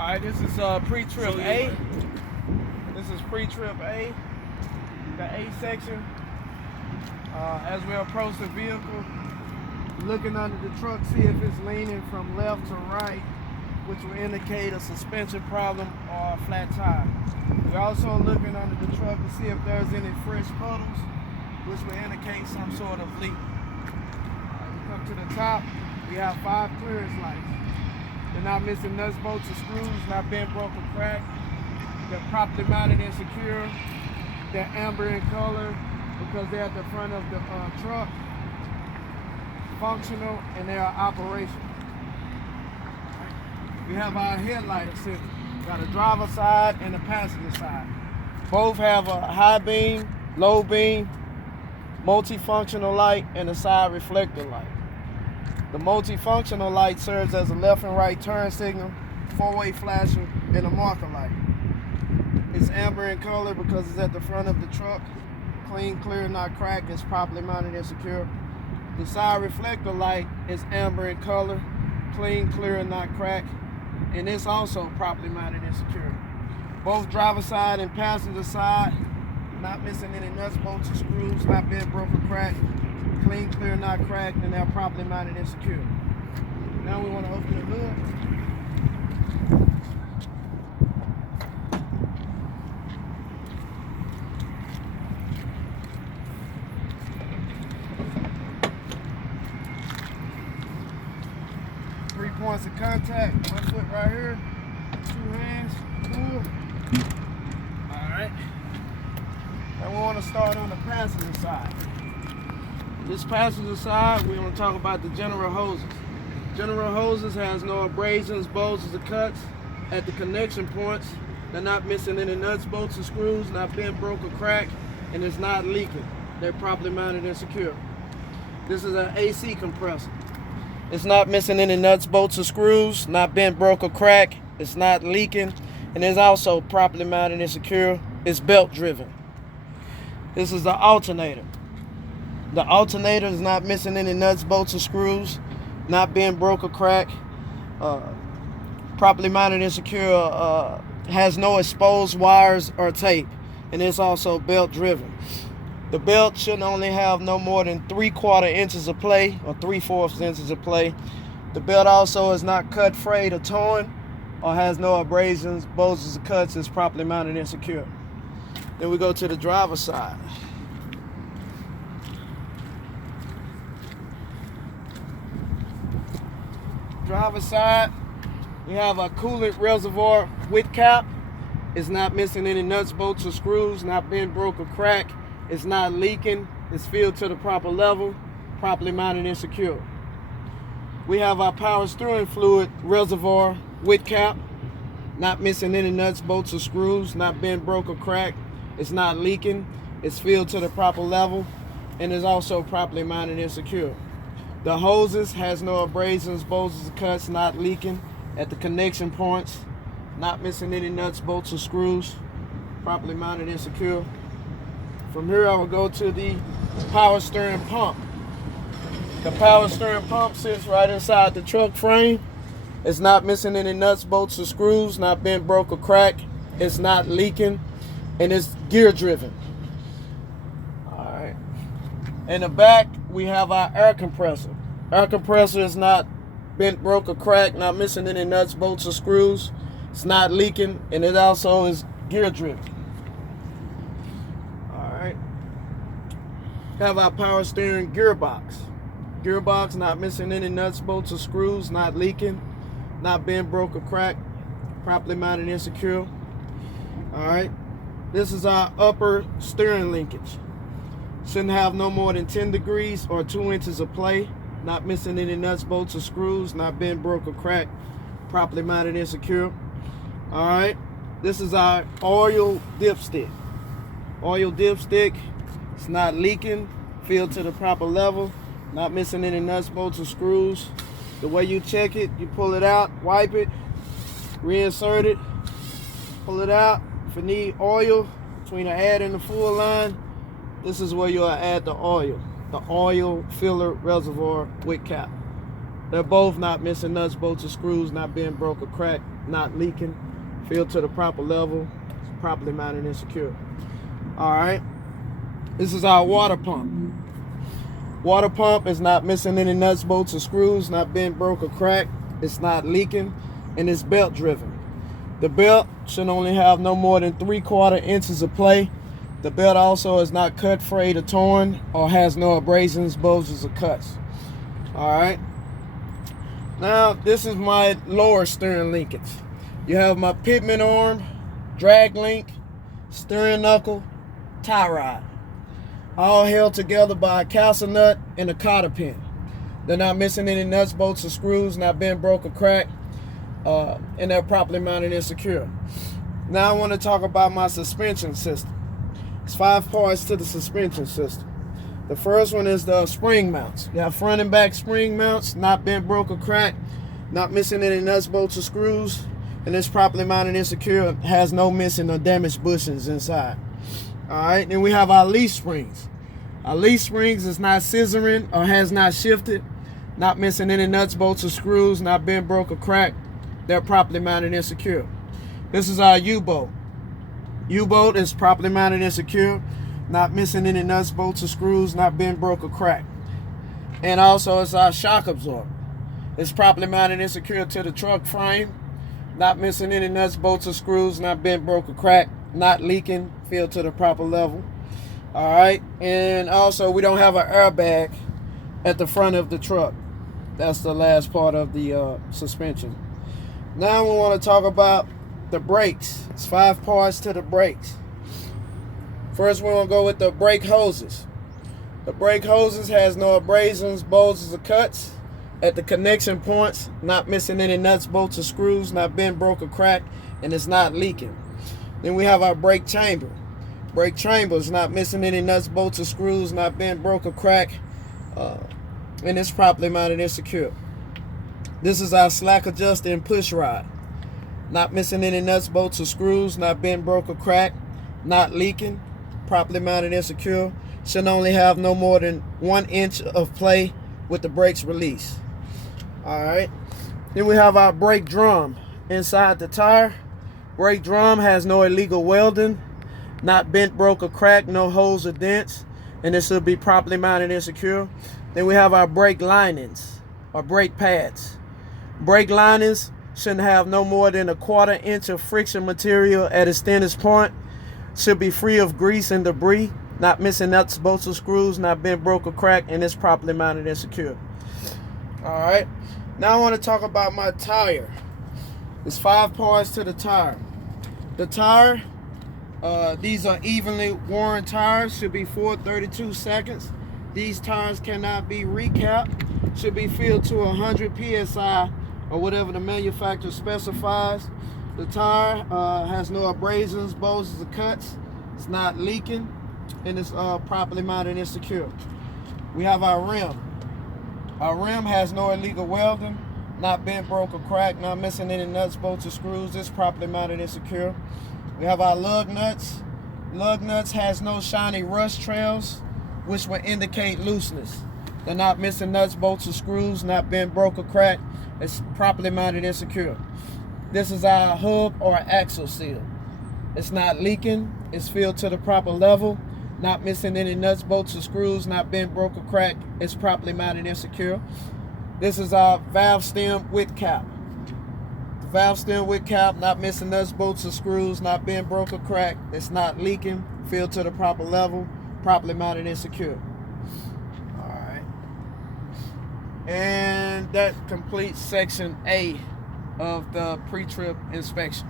Alright, this is Pretrip A. This is Pretrip A, the A section. As we approach the vehicle, looking under the truck, see if it's leaning from left to right, which will indicate a suspension problem or a flat tire. We're also looking under the truck to see if there's any fresh puddles, which will indicate some sort of leak. We come to the top, we have 5 clearance lights. They're not missing nuts, bolts, or screws, not bent, broke, or cracked. They're properly mounted and secure. They're amber in color because they're at the front of the truck. Functional, and they are operational. We have our headlight assistant. We got a driver side and a passenger side. Both have a high beam, low beam, multifunctional light, and a side reflector light. The multifunctional light serves as a left and right turn signal, 4-way flasher, and a marker light. It's amber in color because it's at the front of the truck. Clean, clear, not cracked. It's properly mounted and secure. The side reflector light is amber in color, clean, clear, and not cracked. And it's also properly mounted and secure. Both driver side and passenger side, not missing any nuts, bolts, or screws, not bent, broke, or cracked. Clean, clear, not cracked, and they're properly mounted and secure. Now we want to open the hood. Three points of contact, 1 foot right here, 2 hands, pull. All right. Now we want to start on the passenger side. This passenger side, we want to talk about the general hoses. General hoses has no abrasions, bulges, or cuts at the connection points. They're not missing any nuts, bolts, or screws, not bent, broke, or cracked, and it's not leaking. They're properly mounted and secure. This is an AC compressor. It's not missing any nuts, bolts, or screws, not bent, broke, or cracked. It's not leaking, and it's also properly mounted and secure. It's belt driven. This is the alternator. The alternator is not missing any nuts, bolts, or screws, not bent, broke, or cracked. Properly mounted and secure. Has no exposed wires or tape, and it's also belt driven. The belt should only have no more than 3/4 inches of play or 3/4 inches of play. The belt also is not cut, frayed, or torn, or has no abrasions, bulges, or cuts. It's properly mounted and secure. Then we go to the driver's side. Driver's side, we have a coolant reservoir with cap. It's not missing any nuts, bolts, or screws, not bent, broke, or cracked. It's not leaking. It's filled to the proper level, properly mounted and secure. We have our power steering fluid reservoir with cap, not missing any nuts, bolts, or screws, not bent, broke, or cracked. It's not leaking. It's filled to the proper level, and is also properly mounted and secure. The hoses has no abrasions, bulges, or cuts, not leaking at the connection points, not missing any nuts, bolts, or screws, properly mounted and secure. From here I will go to the power steering pump. The power steering pump sits right inside the truck frame. It's not missing any nuts, bolts, or screws, not bent, broke, or cracked. It's not leaking, and it's gear driven. In the back, we have our air compressor. Air compressor is not bent, broke, or cracked, not missing any nuts, bolts, or screws. It's not leaking, and it also is gear driven. All right. Have our power steering gearbox. Gearbox not missing any nuts, bolts, or screws, not leaking, not bent, broke, or cracked, properly mounted and secure. All right. This is our upper steering linkage. Shouldn't have no more than 10 degrees or 2 inches of play, not missing any nuts, bolts, or screws, not bent, broke, or cracked, properly mounted and secure. All right, this is our oil dipstick. Oil dipstick, it's not leaking, filled to the proper level, not missing any nuts, bolts, or screws. The way you check it, you pull it out, wipe it, reinsert it, pull it out. If you need oil between the add and the full line, this is where you'll add the oil filler reservoir with cap. They're both not missing nuts, bolts, or screws, not being broke or cracked, not leaking, filled to the proper level, properly mounted and secure. All right. This is our water pump. Water pump is not missing any nuts, bolts, or screws, not being broke or cracked. It's not leaking, and it's belt driven. The belt should only have no more than 3/4 inches of play. The belt also is not cut, frayed, or torn, or has no abrasions, bulges, or cuts. All right. Now, this is my lower steering linkage. You have my pitman arm, drag link, steering knuckle, tie rod, all held together by a castle nut and a cotter pin. They're not missing any nuts, bolts, or screws, not being broke or cracked, and they're properly mounted and secure. Now I want to talk about my suspension system. It's 5 parts to the suspension system. The first one is the spring mounts. You have front and back spring mounts, not bent, broke, or cracked, not missing any nuts, bolts, or screws, and it's properly mounted and secure, has no missing or damaged bushings inside. All right, then we have our leaf springs. Our leaf springs is not scissoring or has not shifted, not missing any nuts, bolts, or screws, not bent, broke, or cracked. They're properly mounted and secure. This is our U-bolt. U-bolt is properly mounted and secure, not missing any nuts, bolts, or screws, not bent, broke, or cracked. And also it's our shock absorber. It's properly mounted and secure to the truck frame, not missing any nuts, bolts, or screws, not bent, broke, or cracked, not leaking, filled to the proper level. All right, and also we don't have an airbag at the front of the truck. That's the last part of the suspension. Now we want to talk about the brakes. It's 5 parts to the brakes. First, we're going to go with the brake hoses. The brake hoses has no abrasions, bulges, or cuts at the connection points, not missing any nuts, bolts, or screws, not bent, broke, or cracked, and it's not leaking. Then we have our brake chamber. Brake chamber is not missing any nuts, bolts, or screws, not bent, broke, or cracked, and it's properly mounted and secure. This is our slack adjuster and push rod. Not missing any nuts, bolts, or screws, not bent, broke, or cracked, not leaking, properly mounted and secure. Should only have no more than 1 inch of play with the brakes released. All right. Then we have our brake drum inside the tire. Brake drum has no illegal welding, not bent, broke, or cracked, no holes or dents, and it should be properly mounted and secure. Then we have our brake linings or brake pads. Brake linings shouldn't have no more than 1/4 inch of friction material at its thinnest point. Should be free of grease and debris, not missing nuts, bolts, or screws, not bent, broke, or cracked, and it's properly mounted and secure. All right. Now I want to talk about my tire. There's 5 parts to the tire. The tire, these are evenly worn tires, should be 432 seconds. These tires cannot be recapped, should be filled to 100 psi or whatever the manufacturer specifies. The tire has no abrasions, bulges, or cuts. It's not leaking, and it's properly mounted and secure. We have our rim. Our rim has no illegal welding, not bent, broke, or cracked, not missing any nuts, bolts, or screws. It's properly mounted and secure. We have our lug nuts. Lug nuts has no shiny rust trails, which will indicate looseness. They're not missing nuts, bolts, or screws, not bent, broke, or cracked. It's properly mounted and secure. This is our hub or axle seal. It's not leaking. It's filled to the proper level, not missing any nuts, bolts, or screws, not bent, broke, or cracked. It's properly mounted and secure. This is our valve stem with cap. The valve stem with cap, not missing nuts, bolts, or screws, not bent, broke, or cracked. It's not leaking, filled to the proper level, properly mounted and secure. All right. And that completes section A of the pre-trip inspection.